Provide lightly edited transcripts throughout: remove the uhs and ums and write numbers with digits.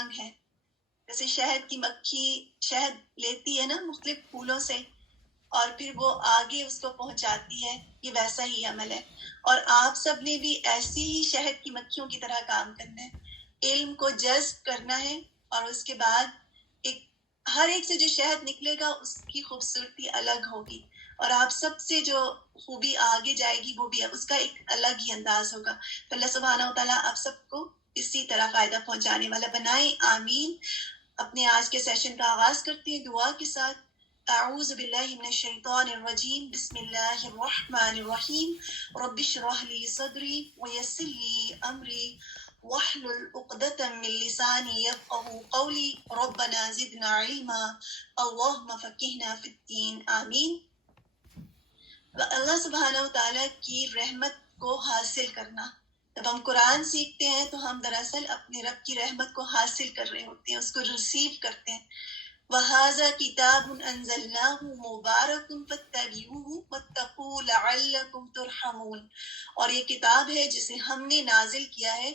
رنگ ہیں. جیسے شہد کی مکھی شہد لیتی ہے نا مختلف پھولوں سے اور پھر وہ آگے اس کو پہنچاتی ہے, یہ ویسا ہی عمل ہے. اور آپ سب نے بھی ایسی ہی شہد کی مکھیوں کی طرح کام کرنا ہے, علم کو جذب کرنا ہے, اور اس کے بعد ہر ایک سے جو شہد نکلے گا اس کی خوبصورتی الگ ہوگی, اور آپ سب سے جو خوبی آگے جائے گی وہ بھی اس کا ایک الگ ہی انداز ہوگا. تو اللہ سبحانہ و تعالیٰ آپ سب کو اسی طرح فائدہ پہنچانے والا بنائے, آمین. اپنے آج کے سیشن کا آغاز کرتے ہیں دعا کے ساتھ. اعوذ باللہ من الشیطان الرجیم, بسم اللہ الرحمن الرحیم, رب اشرح لی صدری ویسر لی امری واحلل عقدۃ من لسانی یفقهوا قولی, ربنا زدنا علما, اللہم فقہنا فی الدین, آمین. اللہ سبحانہ و تعالیٰ کی رحمت کو حاصل کرنا. جب ہم قرآن سیکھتے ہیں تو ہم دراصل اپنے رب کی رحمت کو حاصل کر رہے ہوتے ہیں, اس کو ریسیو کرتے ہیں. وَهَذَا كِتَابٌ أَنزَلْنَاهُ مُبَارَكٌ فَاتَّبِعُوهُ وَاتَّقُوا لَعَلَّكُمْ تُرْحَمُونَ. اور یہ کتاب ہے جسے ہم نے نازل کیا ہے,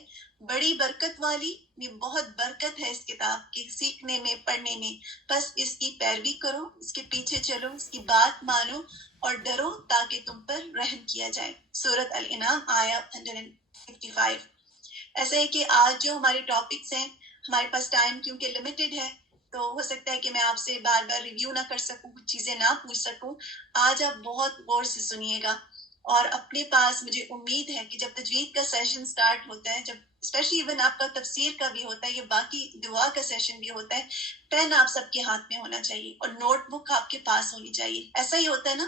بڑی برکت والی, یہ بہت برکت ہے اس کتاب کے سیکھنے میں, پڑھنے میں. بس اس کی پیروی کرو, اس کے پیچھے چلو, اس کی بات مانو اور ڈرو تاکہ تم پر رحم کیا جائے. سورۃ الانعام آیت 155. ایسا ہے کہ آج جو ہمارے ٹاپکس ہیں, ہمارے پاس ٹائم کیونکہ لمیٹڈ ہے تو ہو سکتا ہے کہ میں آپ سے بار بار ریویو نہ کر سکوں, کچھ چیزیں نہ پوچھ سکوں. آج آپ بہت غور سے سنیے گا, اور اپنے پاس مجھے امید ہے کہ جب تجوید کا سیشن سٹارٹ ہوتا ہے, جب اسپیشلی ایون آپ کا تفسیر کا بھی ہوتا ہے, یہ باقی دعا کا سیشن بھی ہوتا ہے, پین آپ سب کے ہاتھ میں ہونا چاہیے اور نوٹ بک آپ کے پاس ہونی چاہیے. ایسا ہی ہوتا ہے نا,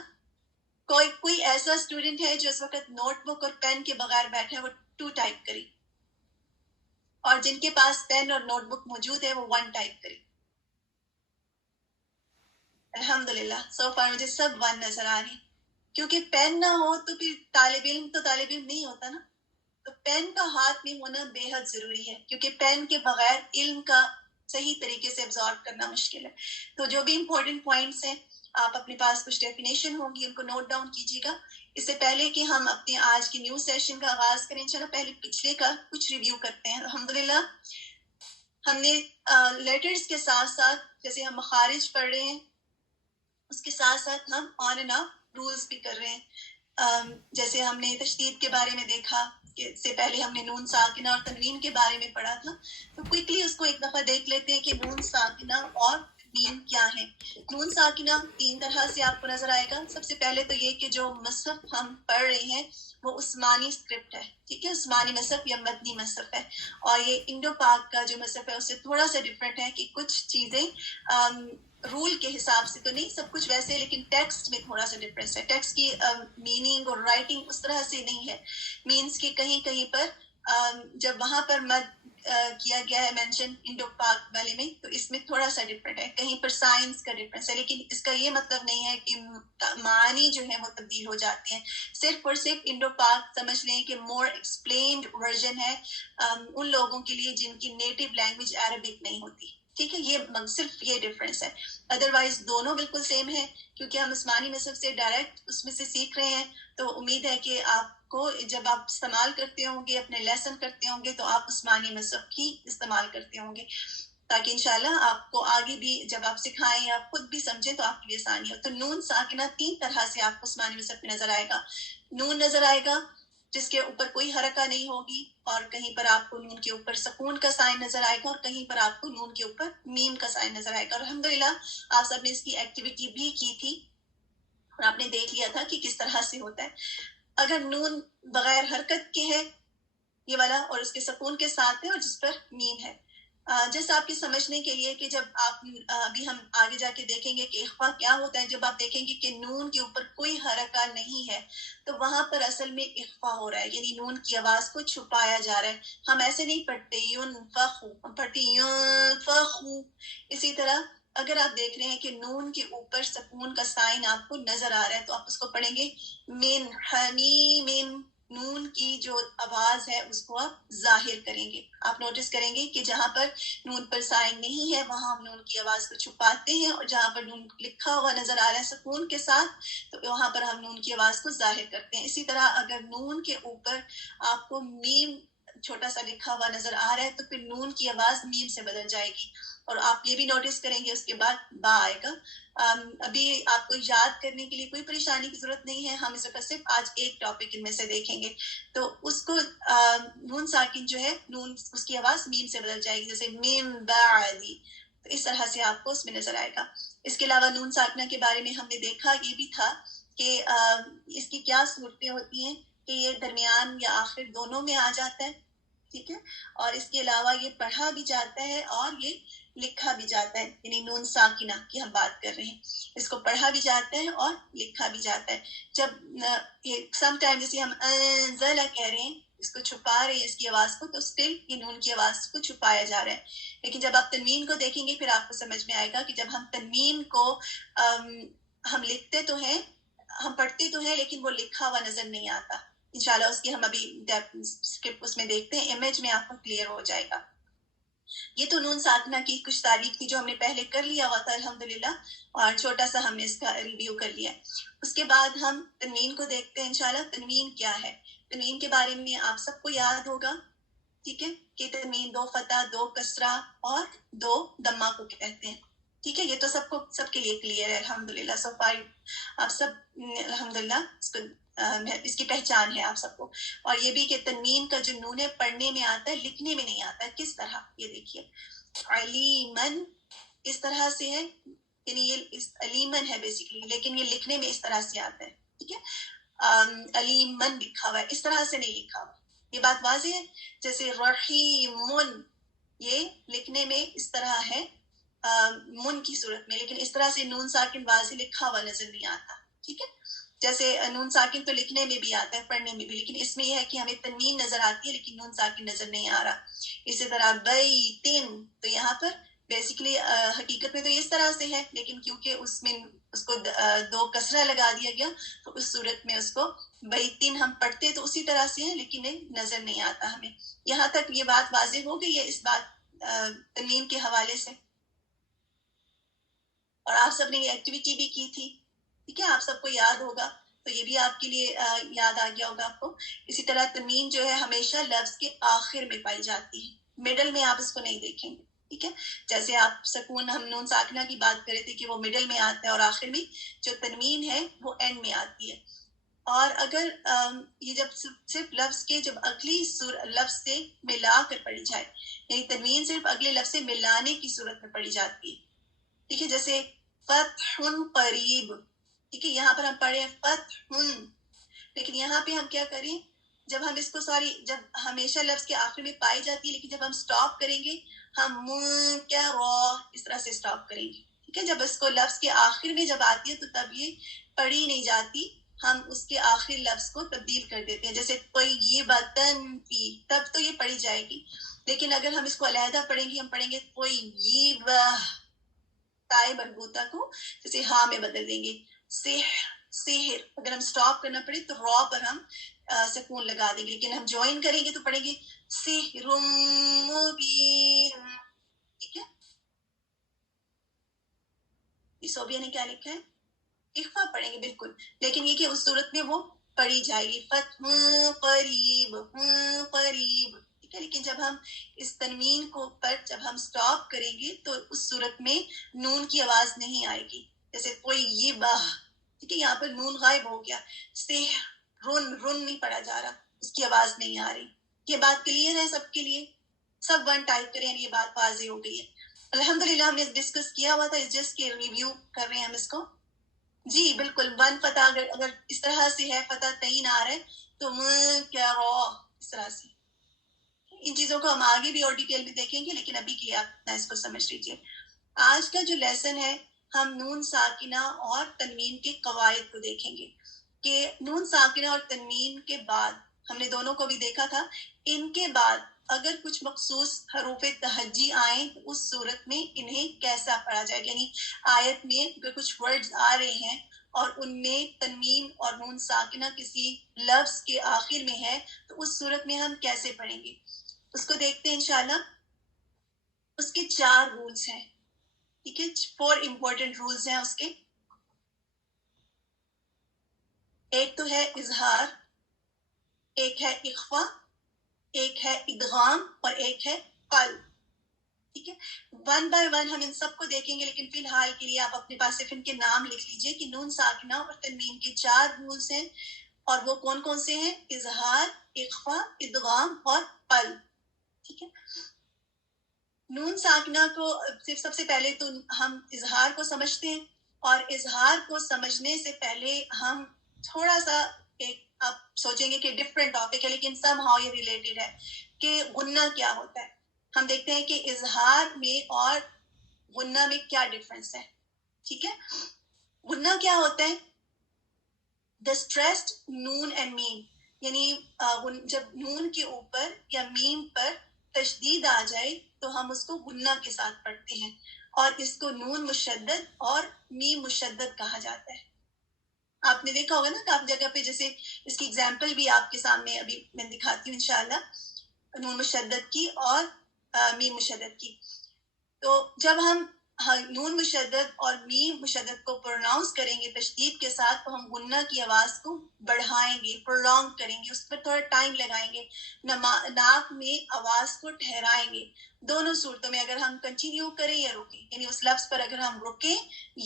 کوئی ایسا اسٹوڈنٹ ہے جو اس وقت نوٹ بک اور پین کے بغیر بیٹھا ہے, وہ 2 ٹائپ کرے, اور جن کے پاس پین اور نوٹ بک موجود ہے وہ 1 ٹائپ کرے. الحمدللہ سو فار مجھے سب 1 نظر آ رہی, کیونکہ پین نہ ہو تو پھر طالب علم نہیں ہوتا نا. تو پین کا ہاتھ میں ہونا بے حد ضروری ہے, کیونکہ پین کے بغیر علم کا صحیح طریقے سے ابزارب کرنا مشکل ہے. تو جو بھی امپورٹنٹ پوائنٹس ہیں, آپ اپنے پاس کچھ ڈیفینیشن ہوگی ان کو نوٹ ڈاؤن کیجیے گا. اس سے پہلے کہ ہم اپنے آج کے نیو سیشن کا آغاز کریں, چلو پہلے پچھلے کا کچھ ریویو کرتے ہیں. الحمدللہ ہم نے لیٹرز کے ساتھ ساتھ جیسے ہم مخارج پڑھ رہے ہیں, اس کے ساتھ ساتھ ہم آن اینڈ آف رولز بھی کر رہے ہیں. جیسے ہم نے تشدید کے بارے میں دیکھا, کہ اس سے پہلے ہم نے نون ساکنہ اور تنوین کے بارے میں پڑھا تھا. تو کوئکلی اس کو ایک دفعہ دیکھ لیتے ہیں کہ نون ساکنہ اور تنوین کیا ہے. نون ساکنہ 3 طرح سے آپ کو نظر آئے گا. سب سے پہلے تو یہ کہ جو مصحف ہم پڑھ رہے ہیں وہ عثمانی اسکرپٹ ہے, ٹھیک ہے, عثمانی مصحف یا مدنی مصحف ہے. اور یہ انڈو پاک کا جو مصحف ہے اس سے تھوڑا سا ڈفرینٹ ہے, کہ کچھ چیزیں رول کے حساب سے تو نہیں, سب کچھ ویسے, لیکن ٹیکسٹ میں تھوڑا سا ڈفرینس ہے. ٹیکسٹ کی میننگ اور رائٹنگ اس طرح سے نہیں ہے. مینس کہ کہیں پر جب وہاں پر مد کیا گیا ہے مینشن انڈو پاک والے میں, تو اس میں تھوڑا سا ڈفرینٹ ہے. کہیں پر سائنس کا ڈفرینس ہے, لیکن اس کا یہ مطلب نہیں ہے کہ معنی جو ہے وہ تبدیل ہو جاتے ہیں. صرف اور صرف انڈو پاک سمجھ لیں کہ مور ایکسپلینڈ ورژن ہے ان لوگوں کے لیے جن کی نیٹو لینگویج عربک نہیں ہوتی, ٹھیک ہے. یہ صرف یہ ڈفرینس ہے. ادروائز دونوں بالکل سیم ہے, کیونکہ ہم عثمانی مصحف سے ڈائریکٹ اس میں سے سیکھ رہے ہیں. تو امید ہے کہ آپ کو جب آپ استعمال کرتے ہوں گے, اپنے لیسن کرتے ہوں گے, تو آپ عثمانی مصحف ہی استعمال کرتے ہوں گے, تاکہ انشاءاللہ آپ کو آگے بھی جب آپ سکھائیں یا خود بھی سمجھیں تو آپ کے لیے آسانی ہو. تو نون ساکنہ 3 طرح سے آپ کو عثمانی مصحف میں نظر آئے گا. نون نظر آئے گا جس کے اوپر کوئی حرکہ نہیں ہوگی, اور کہیں پر آپ کو نون کے اوپر سکون کا سائن نظر آئے گا, اور کہیں پر آپ کو نون کے اوپر میم کا سائن نظر آئے گا. اور الحمدللہ آپ سب نے اس کی ایکٹیویٹی بھی کی تھی, اور آپ نے دیکھ لیا تھا کہ کس طرح سے ہوتا ہے. اگر نون بغیر حرکت کے ہے یہ والا, اور اس کے سکون کے ساتھ ہے, اور جس پر میم ہے, جیسے آپ کے سمجھنے کے لیے کہ جب آپ ابھی ہم آگے جا کے دیکھیں گے کہ اخفا کیا ہوتا ہے, جب آپ دیکھیں گے کہ نون کے اوپر کوئی حرکہ نہیں ہے تو وہاں پر اصل میں اخفا ہو رہا ہے, یعنی نون کی آواز کو چھپایا جا رہا ہے. ہم ایسے نہیں پڑھتے ینفخو, ہم پڑھتے ینفخو. اسی طرح اگر آپ دیکھ رہے ہیں کہ نون کے اوپر سکون کا سائن آپ کو نظر آ رہا ہے, تو آپ اس کو پڑھیں گے من حمیم. نون کی جو آواز ہے اس کو آپ ظاہر کریں گے. آپ نوٹس کریں گے کہ جہاں پر نون پر سائن نہیں ہے وہاں ہم نون کی آواز کو چھپاتے ہیں, اور جہاں پر نون لکھا ہوا نظر آ رہا ہے سکون کے ساتھ, تو وہاں پر ہم نون کی آواز کو ظاہر کرتے ہیں. اسی طرح اگر نون کے اوپر آپ کو میم چھوٹا سا لکھا ہوا نظر آ رہا ہے تو پھر نون کی آواز میم سے بدل جائے گی. اور آپ یہ بھی نوٹس کریں گے اس کے بعد با آئے گا. ابھی آپ کو یاد کرنے کے لیے کوئی پریشانی کی ضرورت نہیں ہے, ہم اس وقت صرف آج ایک ٹاپک ان میں سے دیکھیں گے. تو اس کو نون ساکن جو ہے, نون اس کی آواز میم سے بدل جائے گی, جیسے میم بعدی. تو اس طرح سے آپ کو اس میں نظر آئے گا. اس کے علاوہ نون ساکنہ کے بارے میں ہم نے دیکھا یہ بھی تھا کہ اس کی کیا صورتیں ہوتی ہیں کہ یہ درمیان یا آخر دونوں میں آ جاتا ہے, ٹھیک ہے. اور اس کے علاوہ یہ پڑھا بھی جاتا ہے اور یہ لکھا بھی جاتا ہے, یعنی نون ساکنہ کی ہم بات کر رہے ہیں. اس کو پڑھا بھی جاتا ہے اور لکھا بھی جاتا ہے. جب سم ٹائم جیسے ہم انزلہ کہہ رہے ہیں, اس کو چھپا رہے ہیں اس کی آواز کو, تو اسٹل یہ نون کی آواز کو چھپایا جا رہا ہے. لیکن جب آپ تنوین کو دیکھیں گے پھر آپ کو سمجھ میں آئے گا کہ جب ہم تنوین کو ہم لکھتے تو ہیں, ہم پڑھتے تو ہیں, لیکن وہ لکھا ہوا نظر نہیں آتا. انشاءاللہ اس کی ہم ابھی اسکرپٹ اس میں دیکھتے ہیں, امیج میں آپ کو کلیئر ہو جائے گا. یہ تو نون ساکنہ کی کچھ تعریف تھی جو ہم نے پہلے کر لیا ہوا تھا الحمدللہ, اور چھوٹا سا ہم نے اس کا ریویو کر لیا. اس کے بعد ہم تنوین کو دیکھتے ہیں انشاءاللہ. تنوین کیا ہے؟ تنوین کے بارے میں آپ سب کو یاد ہوگا, ٹھیک ہے, کہ تنوین 2 فتح 2 کسرہ اور 2 دمہ کو کہتے ہیں. ٹھیک ہے, یہ تو سب کے لیے کلیئر ہے الحمدللہ. سو فار آپ سب الحمدللہ اس کی پہچان ہے آپ سب کو. اور یہ بھی کہ تنوین کا جو نون ہے پڑھنے میں آتا ہے, لکھنے میں نہیں آتا ہے. کس طرح؟ یہ دیکھیے, علیمن اس طرح سے ہے, یعنی یہ علیمن ہے بیسیکلی, لیکن یہ لکھنے میں اس طرح سے آتا ہے. ٹھیک ہے, علیمن لکھا ہوا ہے, اس طرح سے نہیں لکھا ہوا. یہ بات واضح ہے. جیسے رحیمن, یہ لکھنے میں اس طرح ہے من کی صورت میں, لیکن اس طرح سے نون ساکن واضح لکھا ہوا نظر نہیں آتا. ٹھیک ہے, جیسے نون ساکن تو لکھنے میں بھی آتا ہے, پڑھنے میں بھی, لیکن اس میں یہ ہے کہ ہمیں تنوین نظر آتی ہے لیکن نون ساکن نظر نہیں آ رہا. اسی طرح بیتن, تو یہاں پر بیسیکلی حقیقت میں تو اس طرح سے ہے, لیکن کیونکہ اس میں اس کو 2 کسرہ لگا دیا گیا تو اس صورت میں اس کو بیتن ہم پڑھتے تو اسی طرح سے ہے, لیکن نظر نہیں آتا ہمیں. یہاں تک یہ بات واضح ہو گئی ہے اس بات تنوین کے حوالے سے. اور آپ سب نے یہ ایکٹیویٹی بھی کی تھی, ٹھیک ہے, آپ سب کو یاد ہوگا, تو یہ بھی آپ کے لیے یاد آ گیا ہوگا آپ کو. اسی طرح تنوین جو ہے ہمیشہ لفظ کے آخر میں پائی جاتی ہے, مڈل میں آپ اس کو نہیں دیکھیں گے. ٹھیک ہے, جیسے آپ سکون, ہم نون ساکنہ کی بات کر رہے تھے کہ وہ مڈل میں آتا ہے, اور آخر میں جو تنوین ہے وہ اینڈ میں آتی ہے. اور اگر یہ جب صرف لفظ کے جب اگلی لفظ سے ملا کر پڑھی جائے, یعنی تنوین صرف اگلے لفظ سے ملانے کی صورت میں پڑھی جاتی ہے. ٹھیک ہے, جیسے فتح قریب, ٹھیک ہے, یہاں پر ہم پڑھے فتح, لیکن یہاں پہ ہم کیا کریں, جب ہم اس کو جب ہمیشہ لفظ کے آخر میں پائی جاتی ہے, لیکن جب ہم سٹاپ کریں گے ہم اس طرح سے سٹاپ کریں گے. ٹھیک ہے, جب اس کو لفظ کے آخر میں جب آتی ہے تو تب یہ پڑھی نہیں جاتی, ہم اس کے آخر لفظ کو تبدیل کر دیتے ہیں. جیسے طیبتن فی, تب تو یہ پڑھی جائے گی, لیکن اگر ہم اس کو علیحدہ پڑھیں گے, ہم پڑھیں گے طیبہ, تائے مربوطہ کو جیسے ہاں میں بدل دیں گے. سحر, اگر ہم سٹاپ کرنا پڑے تو را پر ہم سکون لگا دیں گے, لیکن ہم جوائن کریں گے تو پڑھیں گے سحر مبین. ٹھیک ہے, صوبیہ نے کیا لکھا ہے, اخفا پڑھیں گے بالکل, لیکن یہ کہ اس صورت میں وہ پڑھی جائے گی فتح قریب قریب. ٹھیک ہے, لیکن جب ہم اس تنوین کو جب ہم سٹاپ کریں گے تو اس صورت میں نون کی آواز نہیں آئے گی. جیسے طیبہ, ٹھیک ہے, یہاں پر نون غائب ہو گیا. رن نہیں پڑھا جا رہا, اس کی آواز نہیں آ رہی. یہ بات کلیئر ہے سب کے لیے؟ سب 1 ٹائپ کریں, یہ بات واضح ہو گئی ہے الحمدللہ. ہم نے ڈسکس کیا ہوا تھا, جس کے ریویو کر رہے ہیں ہم اس کو. جی بالکل, 1 فتح اگر اس طرح سے ہے, فتح تعین آ رہا ہے تو اس طرح سے. ان چیزوں کو ہم آگے بھی اور ڈیٹیل میں دیکھیں گے, لیکن ابھی کے لیے آپ اس کو سمجھ لیجیے. آج کا جو لیسن ہے ہم نون ساکنہ اور تنوین کے قواعد کو دیکھیں گے, کہ نون ساکنہ اور تنوین کے بعد ہم نے دونوں کو بھی دیکھا تھا, ان کے بعد اگر کچھ مخصوص حروف تہجی آئیں تو اس صورت میں انہیں کیسا پڑھا جائے. یعنی آیت میں اگر کچھ ورڈز آ رہے ہیں اور ان میں تنوین اور نون ساکنہ کسی لفظ کے آخر میں ہے تو اس صورت میں ہم کیسے پڑھیں گے, اس کو دیکھتے ہیں انشاءاللہ. اس کے 4 رولز ہیں, ٹھیک ہے, 4 امپورٹنٹ رولز ہیں اس کے. ایک تو ہے اظہار, ایک ہے اخفا, ایک ہے ادغام اور ایک ہے قلب. ٹھیک ہے, ون بائی ون ہم ان سب کو دیکھیں گے, لیکن فی الحال کے لیے آپ اپنے پاس صرف ان کے نام لکھ لیجئے کہ نون ساکنہ اور تنوین کے 4 رولز ہیں, اور وہ کون کون سے ہیں؟ اظہار, اخفا, ادغام اور قلب. ٹھیک ہے, نون ساکنہ کو صرف سب سے پہلے تو ہم اظہار کو سمجھتے ہیں, اور اظہار کو سمجھنے سے پہلے ہم تھوڑا سا ایک آپ سوچیں گے کہ ڈفرینٹ ٹاپک ہے, لیکن سم ہاؤ یہ ریلیٹڈ ہے کہ غنہ کیا ہوتا ہے. ہم دیکھتے ہیں کہ اظہار میں اور غنہ میں کیا ڈفرنس ہے. ٹھیک ہے, غنہ کیا ہوتا ہے؟ the stressed نون and میم, یعنی جب نون کے اوپر یا میم پر تشدید آ جائے تو ہم اس کو غنہ کے ساتھ پڑھتے ہیں, اور اس کو نون مشدد اور میم مشدد کہا جاتا ہے. آپ نے دیکھا ہوگا نا کافی جگہ پہ, جیسے اس کی ایگزامپل بھی آپ کے سامنے ابھی میں دکھاتی ہوں انشاءاللہ, نون مشدد کی اور میم مشدد کی. تو جب ہم نون مشدد اور میم مشدد کو پروناؤنس کریں گے تشدید کے ساتھ, تو ہم غنہ کی آواز کو بڑھائیں گے, پرولونگ کریں گے, اس پر تھوڑا ٹائم لگائیں گے, ناک میں آواز کو ٹھہرائیں گے. دونوں صورتوں میں اگر ہم کنٹینیو کریں یا رکیں, یعنی اس لفظ پر اگر ہم رکیں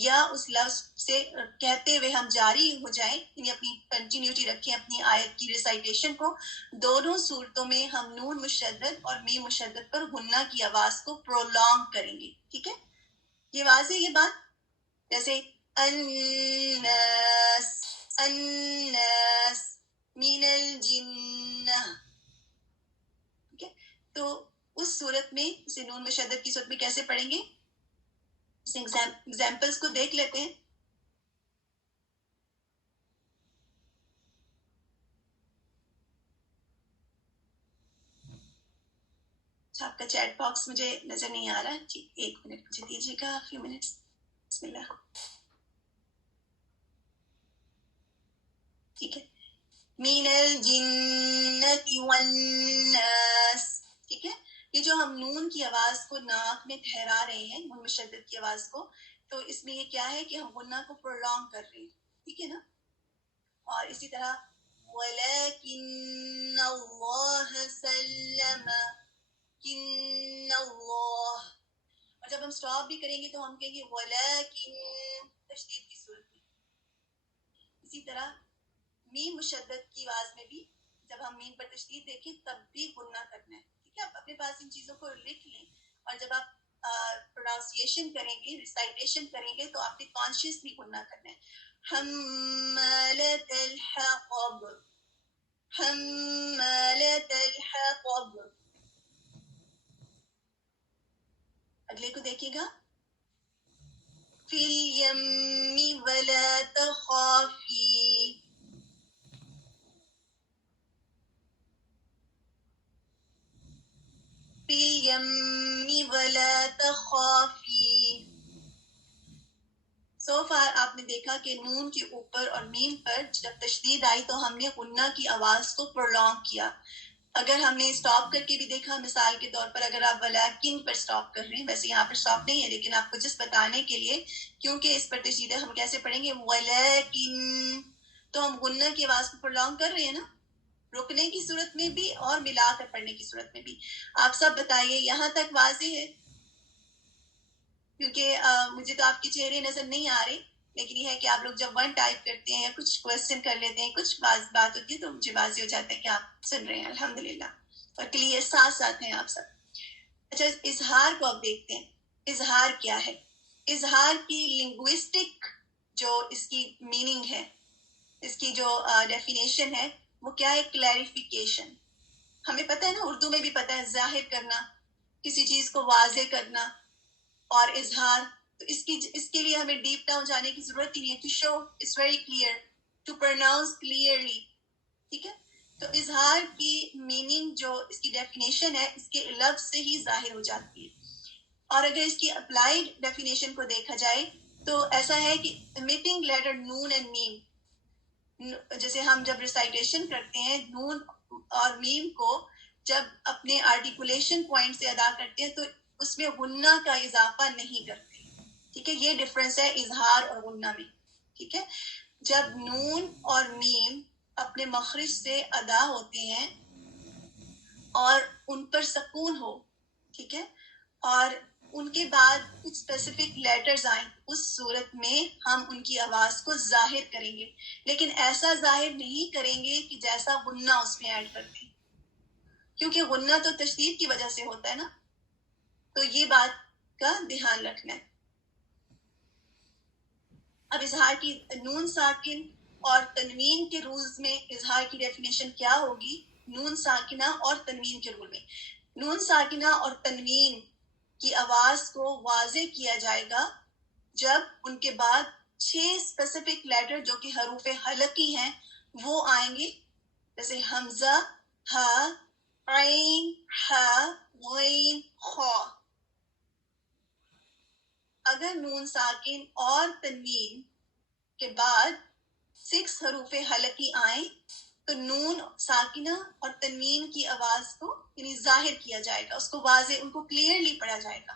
یا اس لفظ سے کہتے ہوئے ہم جاری ہو جائیں, یعنی اپنی کنٹینیوٹی رکھیں اپنی آیت کی ریسائٹیشن کو, دونوں صورتوں میں ہم نون مشدد اور میم مشدد پر غنہ کی آواز کو پرولونگ کریں گے. ٹھیک ہے, یہ واضح یہ بات. جیسے الناس, الناس من الجنہ. ٹھیک ہے, تو اس صورت میں اسے نون مشدد کی صورت میں کیسے پڑھیں گے؟ اس ایگزامپلس کو دیکھ لیتے ہیں. آپ کا چیٹ باکس مجھے نظر نہیں آ رہا, جی 1 منٹ مجھے دیجیے گا, فیو منٹس. بسم اللہ. ٹھیک ہے, من الجنۃ والناس. ٹھیک ہے, یہ جو ہم نون کی آواز کو ناک میں ٹھہرا رہے ہیں, نون مشدد کی آواز کو, تو اس میں یہ کیا ہے کہ ہم غنہ کو پرولونگ کر رہے ہیں. ٹھیک ہے نا, اور اسی طرح وَلَكِنَّ اللَّهَ سَلَّمَ کن اللہ, اور جب ہم سٹاپ بھی کریں گے تو ہم کہیں گے وَلَكِن تشدید کی صورت میں. اسی طرح میم مشدد کی آواز میں بھی جب ہم میم پر تشدید دیکھیں تب بھی غنہ کرنا ہے. ٹھیک ہے, آپ اپنے پاس ان چیزوں کو لکھ لیں, اور جب آپ پروناؤنسیشن کریں گے, ریسائٹیشن کریں گے, تو آپ نے کانشیسلی غنہ کرنا ہے. حمالۃ الحطب, حمالۃ الحطب. اگلے کو دیکھیے گا, فی الیم ولا تخافی. فی الیم ولا تخافی. سو فار آپ نے دیکھا کہ نون کے اوپر اور میم پر جب تشدید آئی تو ہم نے غنہ کی آواز کو پرولونگ کیا. اگر ہم نے اسٹاپ کر کے بھی دیکھا, مثال کے طور پر اگر آپ ولیکن پر اسٹاپ کر رہے ہیں, ویسے یہاں پر اسٹاپ نہیں ہے, لیکن آپ کو جس بتانے کے لیے, کیونکہ اس پر تشدید ہے, ہم کیسے پڑھیں گے ولیکن, تو ہم غنہ کی آواز کو پرولونگ کر رہے ہیں نا, رکنے کی صورت میں بھی اور ملا کر پڑھنے کی صورت میں بھی. آپ سب بتائیے یہاں تک واضح ہے؟ کیونکہ مجھے تو آپ کے چہرے نظر نہیں آ رہے, لیکن یہ ہے کہ آپ لوگ جب ون ٹائپ کرتے ہیں یا کچھ کوشچن کر لیتے ہیں, کچھ بات ہوتی ہے, تو مجھے واضح ہو جاتا ہے کہ آپ سن رہے ہیں الحمدللہ, اور کلیئر ساتھ ساتھ ہیں آپ سب. اچھا, اظہار کو اب دیکھتے ہیں. اظہار کیا ہے؟ اظہار کی لنگوسٹک جو اس کی میننگ ہے, اس کی جو ڈیفینیشن ہے, وہ کیا ہے؟ کلیریفیکیشن. ہمیں پتہ ہے نا, اردو میں بھی پتہ ہے, ظاہر کرنا, کسی چیز کو واضح کرنا, اور اظہار. تو اس کے لیے ہمیں ڈیپ ڈاؤن جانے کی ضرورت ہی نہیں ہے. To show it's very clear, to pronounce clearly. ٹھیک ہے, تو اظہار کی میننگ جو اس کی ڈیفینیشن ہے, اس کے لفظ سے ہی ظاہر ہو جاتی ہے. اور اگر اس کی اپلائیڈ ڈیفینیشن کو دیکھا جائے تو ایسا ہے کہ امیٹنگ لیٹر نون اینڈ میم, جیسے ہم جب ریسائٹیشن کرتے ہیں, نون اور میم کو جب اپنے آرٹیکولیشن پوائنٹ سے ادا کرتے ہیں, تو اس میں غنہ کا اضافہ نہیں کرتے. ٹھیک ہے, یہ ڈفرنس ہے اظہار اور غنہ میں. ٹھیک ہے, جب نون اور میم اپنے مخرج سے ادا ہوتے ہیں اور ان پر سکون ہو, ٹھیک ہے, اور ان کے بعد کچھ اسپیسیفک لیٹرز آئیں, اس صورت میں ہم ان کی آواز کو ظاہر کریں گے, لیکن ایسا ظاہر نہیں کریں گے کہ جیسا غنہ اس میں ایڈ کرتے ہیں, کیونکہ غنہ تو تشدید کی وجہ سے ہوتا ہے نا, تو یہ بات کا دھیان رکھنا ہے. اب اظہار کی نون ساکن اور تنوین کے رولز میں اظہار کی ڈیفینیشن کیا ہوگی؟ نون ساکنہ اور تنوین کے رول میں, نون ساکنہ اور تنوین کی آواز کو واضح کیا جائے گا جب ان کے بعد 6 اسپیسیفک لیٹر جو کہ حروف حلقی ہیں وہ آئیں گے, جیسے حمزہ, ہا, عین, ہا, غین, خا. اگر نون ساکن اور تنوین کے بعد 6 حروف حلقی آئیں تو نون ساکنہ اور تنوین کی آواز کو یعنی ظاہر کیا جائے گا, اس کو واضح, ان کو کلیئرلی پڑھا جائے گا.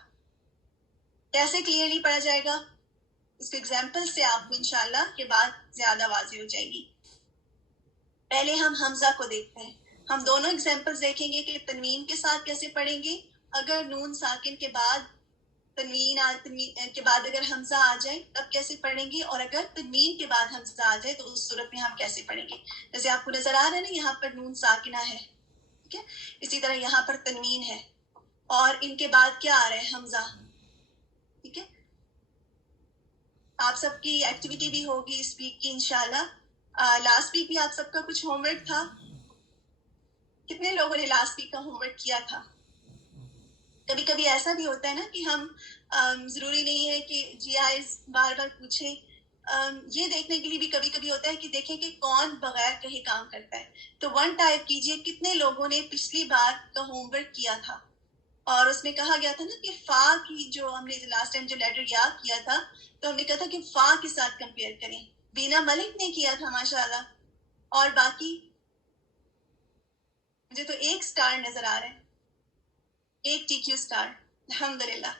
کیسے کلیئرلی پڑھا جائے گا؟ اس کے ایگزامپل سے آپ کو انشاءاللہ کے بعد زیادہ واضح ہو جائے گی. پہلے ہم حمزہ کو دیکھتے ہیں. ہم دونوں ایگزامپل دیکھیں گے کہ تنوین کے ساتھ کیسے پڑھیں گے. اگر نون ساکن کے بعد تنوین کے بعد اگر حمزہ آ جائے تب کیسے پڑھیں گے, اور اگر تنوین کے بعد حمزہ آ جائے تو اس صورت میں ہم کیسے پڑھیں گے. جیسے آپ کو نظر آ رہا ہے نا, یہاں پر نون ساکنہ ہے, ٹھیک ہے, اسی طرح یہاں پر تنوین ہے اور ان کے بعد کیا آ رہا ہے, حمزہ, ٹھیک ہے. آپ سب کی ایکٹیویٹی بھی ہوگی اس ویک کی انشاءاللہ. لاسٹ ویک بھی آپ سب کا کچھ ہوم ورک تھا. کتنے لوگوں نے لاسٹ ویک کا ہوم ورک کیا تھا؟ کبھی کبھی ایسا بھی ہوتا ہے نا کہ ہم ضروری نہیں ہے کہ جی آئیز بار بار پوچھیں, یہ دیکھنے کے لیے بھی کبھی کبھی ہوتا ہے کہ دیکھیں کہ کون بغیر کہیں کام کرتا ہے. تو 1 ٹائپ کیجئے کتنے لوگوں نے پچھلی بار کا ہوم ورک کیا تھا, اور اس میں کہا گیا تھا نا کہ فا کی جو ہم نے لاسٹ ٹائم جو لیٹر یاد کیا تھا تو ہم نے کہا تھا کہ فا کے ساتھ کمپیئر کریں. بینا ملک نے کیا تھا ماشاءاللہ, اور باقی مجھے تو 1 سٹار نظر آ رہا ہے, 1 ٹی کیو سٹار, الحمدللہ.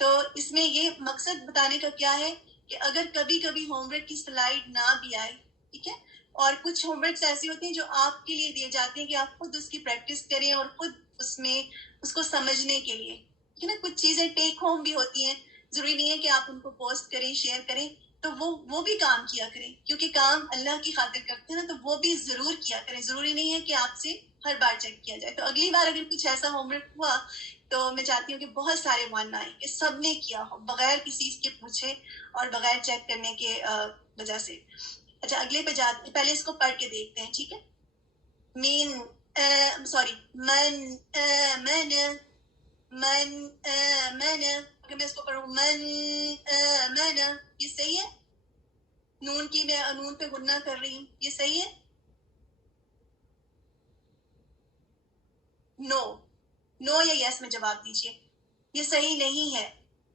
تو اس میں یہ مقصد بتانے کا کیا ہے کہ اگر کبھی کبھی ہوم ورک کی سلائیڈ نہ بھی آئے, ٹھیک ہے, اور کچھ ہوم ورکس ایسے ہوتے ہیں جو آپ کے لیے دیے جاتے ہیں کہ آپ خود اس کی پریکٹس کریں اور خود اس میں اس کو سمجھنے کے لیے, ٹھیک ہے نا. کچھ چیزیں ٹیک ہوم بھی ہوتی ہیں, ضروری نہیں ہے کہ آپ ان کو پوسٹ کریں, شیئر کریں, تو وہ بھی کام کیا کریں, کیونکہ کام اللہ کی خاطر کرتے ہیں نا, تو وہ بھی ضرور کیا کریں. ضروری نہیں ہے کہ آپ سے ہر بار چیک کیا جائے. تو اگلی بار اگر کچھ ایسا ہوم ورک ہوا تو میں چاہتی ہوں کہ بہت سارے 1 آئیں, کہ سب نے کیا ہو بغیر کسی کے پوچھے اور بغیر چیک کرنے کے وجہ سے. اچھا اگلے پہ جاتے ہیں, پہلے اس کو پڑھ کے دیکھتے ہیں, ٹھیک ہے. من اگر میں اس کو پڑھوں من یہ صحیح ہے؟ نون کی میں نون پہ غنہ کر رہی ہوں, یہ صحیح ہے؟ نو یا یس میں جواب دیجیے. یہ صحیح نہیں ہے,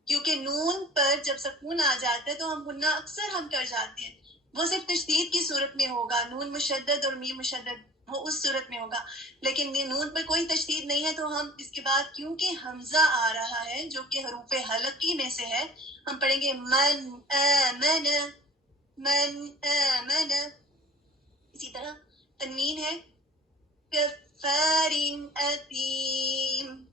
کیونکہ نون پر جب سکون آ جاتا ہے تو ہم غنہ اکثر ہم کر جاتے ہیں. وہ صرف تشدید کی صورت میں ہوگا, نون مشدد اور میم مشدد, وہ اس صورت میں ہوگا. لیکن نون پر کوئی تشدید نہیں ہے تو ہم اس کے بعد کیونکہ حمزہ آ رہا ہے جو کہ حروف حلقی میں سے ہے, ہم پڑھیں گے من آمن, من آمن. اسی طرح تنوین ہے کفار اثیم.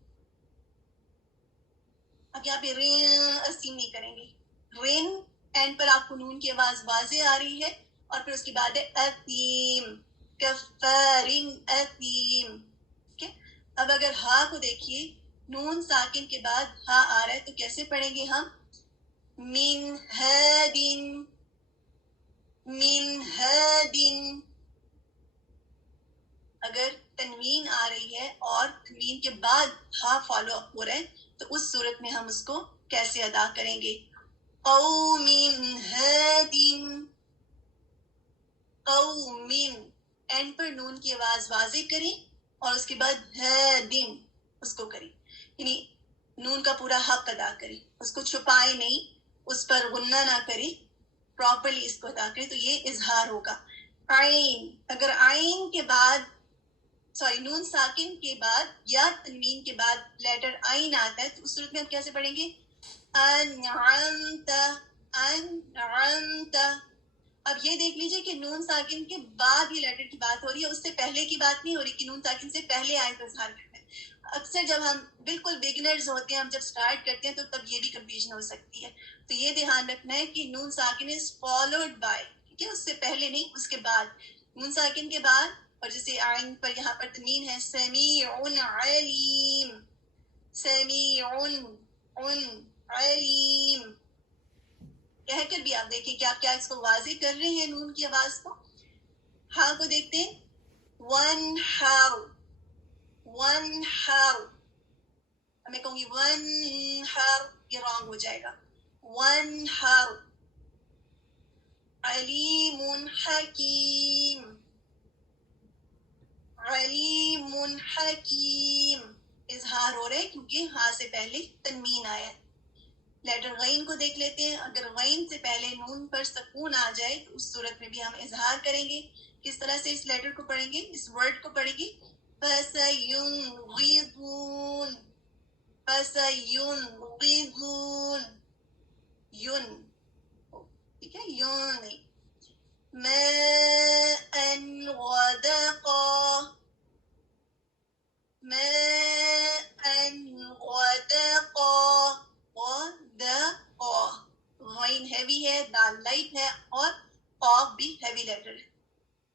اب یہاں پہ رین اسیم نہیں کریں گے, رین اینڈ پر آپ کو نون کی آواز واضح آ رہی ہے, اور پھر اس کے بعد ہے اثیم, کفار اثیم. اب اگر ہا کو دیکھیے, نون ساکن کے بعد ہا آ رہا ہے تو کیسے پڑھیں گے ہم؟ من ہادن, من ہادن. اگر تنوین آ رہی ہے اور تنوین کے بعد ہا فالو اپ ہو رہا ہے تو اس صورت میں ہم اس کو کیسے ادا کریں گے؟ قوم ہادن, قوم, اینڈ پر نون کی آواز واضح کریں اور اس کے بعد ہادن اس کو کریں, یعنی نون کا پورا حق ادا کریں, اس کو چھپائے نہیں, اس پر غنہ نہ کریں, پراپرلی اس کو ادا کریں, تو یہ اظہار ہوگا. عین, اگر عین کے بعد نون ساکن کے بعد یا تنوین کے بعد لیٹر عین آتا ہے تو اس صورت میں ہم کیسے پڑھیں گے؟ انعمت, انعمت. اب یہ دیکھ لیجئے کہ نون ساکن کے بعد یہ لیٹر کی بات ہو رہی ہے، اس سے پہلے کی بات نہیں ہو رہی کہ نون ساکن سے پہلے آئے تو اظہار کرتے ہیں. اکثر جب ہم بالکل بگنرز ہوتے ہیں، ہم جب سٹارٹ کرتے ہیں تو تب یہ بھی کنفیوژن ہو سکتی ہے. تو یہ دھیان رکھنا ہے کہ نون ساکن از فالوڈ بائی، ٹھیک ہے، اس سے پہلے نہیں، اس کے بعد. نون ساکن کے بعد، اور جیسے آئین پر یہاں پر تنوین ہے، سمیع علیم، سمیع علیم کہہ کر بھی آپ دیکھیں کہ آپ کیا اس کو واضح کر رہے ہیں نون کی آواز کو. ہاں کو دیکھتے ہیں، ونحر، ونحر، میں کہوں گی ونحر، یہ رانگ ہو جائے گا. ونحر، علیم حکیم، علیم حکیم، اظہار ہو رہا ہے کیونکہ ہاں سے پہلے تنوین آیا ہے. لیٹر غین کو دیکھ لیتے ہیں. اگر غین سے پہلے نون پر سکون آ جائے تو اس صورت میں بھی ہم اظہار کریں گے. کس طرح سے اس لیٹر کو پڑھیں گے، اس ورڈ کو پڑھیں گے، فَسَيُنْغِضُونَ، فَسَيُنْغِضُونَ، یون، ٹھیک ہے، یون نہیں. مَاءً غَدَقًا، مَاءً غَدَقًا، غَدَقًا، غین ہیوی ہے، دال لائٹ ہے، اور قاف بھی ہیوی لیٹر ہے.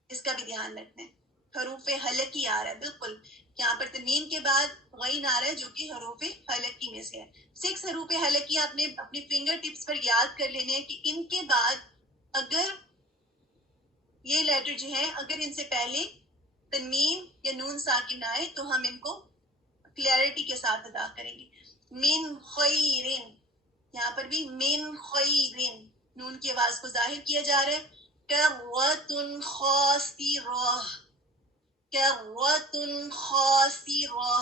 اس کا بھی دھیان رکھنا ہے. حروف حلقی آ رہا ہے، بالکل یہاں پر تنوین کے بعد غین آ رہا ہے جو کہ حروف حلقی میں سے ہے. 6 حروف حلقی آپ نے اپنی فنگر ٹپس پر یاد کر لینے ہیں کہ ان کے بعد اگر یہ لیٹر جو ہیں، اگر ان سے پہلے تنوین یا نون ساکن آئے تو ہم ان کو کلیئرٹی کے ساتھ ادا کریں گے. من خیرن، یہاں پر بھی من خیرن، نون کی آواز کو ظاہر کیا جا رہا ہے. کرۃ خاسرہ، کرۃ خاسرہ.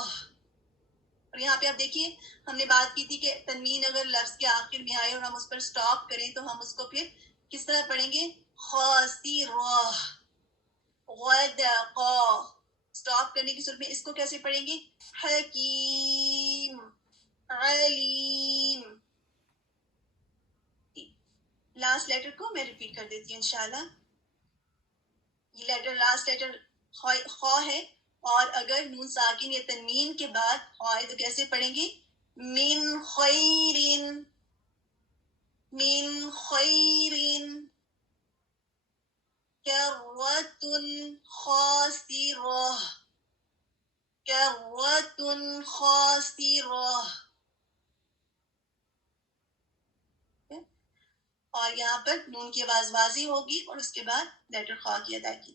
اور یہاں پہ آپ دیکھیے ہم نے بات کی تھی کہ تنوین اگر لفظ کے آخر میں آئے اور ہم اس پر سٹاپ کریں تو ہم اس کو پھر کس طرح پڑھیں گے، خاسرہ، غدقا. سٹاپ کرنے کی صورت میں اس کو کیسے پڑھیں گے، حکیم، علیم. لاسٹ لیٹر کو میں ریپیٹ کر دیتی ہوں انشاءاللہ. یہ لیٹر لاسٹ لیٹر خا ہے، اور اگر نون ساکن یا تنوین کے بعد خا ہے تو کیسے پڑھیں گے، من خیرن، من خیرن، کرۃ خاسرہ، کرۃ خاسرہ. اور یہاں پر نون کی آواز واضح ہوگی اور اس کے بعد لیٹر خا کی ادا کی.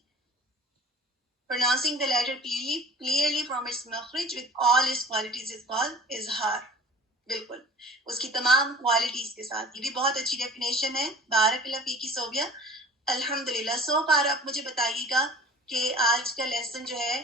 Pronouncing the letter clearly from its makhraj with all its qualities is called اظہار. بالکل اس کی تمام کوالٹیز کے ساتھ. یہ بھی بہت اچھی ڈیفینیشن ہے. بارک اللہ فیکی صوبیہ. الحمدللہ. سو فار آپ مجھے بتائیے گا کہ آج کا لیسن جو ہے،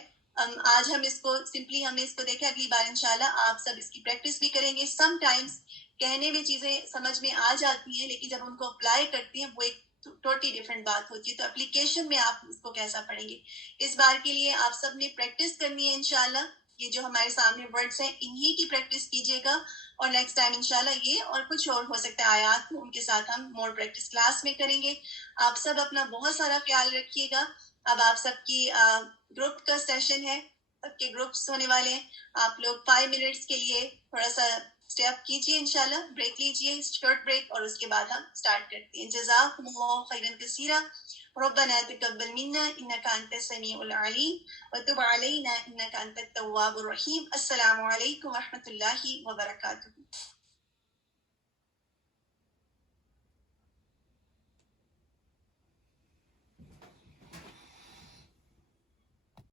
آج ہم اس کو سمپلی ہم نے اس کو دیکھا. اگلی بار انشاءاللہ آپ سب اس کی پریکٹس بھی کریں گے. سم ٹائمز کہنے میں چیزیں سمجھ میں آ جاتی ہیں لیکن جب ان کو اپلائی کرتے ہیں وہ ایک ٹوٹلی ڈفرینٹ بات ہوتی ہے. تو اپلیکیشن میں آپ اس کو کیسا پڑھیں گے، اس بار کے لیے آپ سب نے پریکٹس کرنی ہے انشاءاللہ. یہ جو ہمارے سامنے ورڈز ہیں انہی کی پریکٹس کیجیے گا، اور نیکسٹ ٹائم انشاءاللہ یہ اور کچھ اور ہو سکتا ہے آیات ان کے ساتھ ہم مور پریکٹس کلاس میں کریں گے. آپ سب اپنا بہت سارا خیال رکھیے گا. اب آپ سب کی گروپ کا سیشن ہے، سب کے گروپس ہونے والے ہیں. آپ لوگ 5 منٹس کے لیے تھوڑا سا اسٹیپ کیجیے، انشاءاللہ بریک لیجیے، شارٹ بریک، اور اس کے بعد ہم سٹارٹ کرتے ہیں. جزاکم اللہ خیرا کثیرا. ربنا تقبل منا انك انت السميع العليم وتب علينا انك انت التواب الرحيم. السلام علیکم ورحمۃ اللہ وبرکاتہ.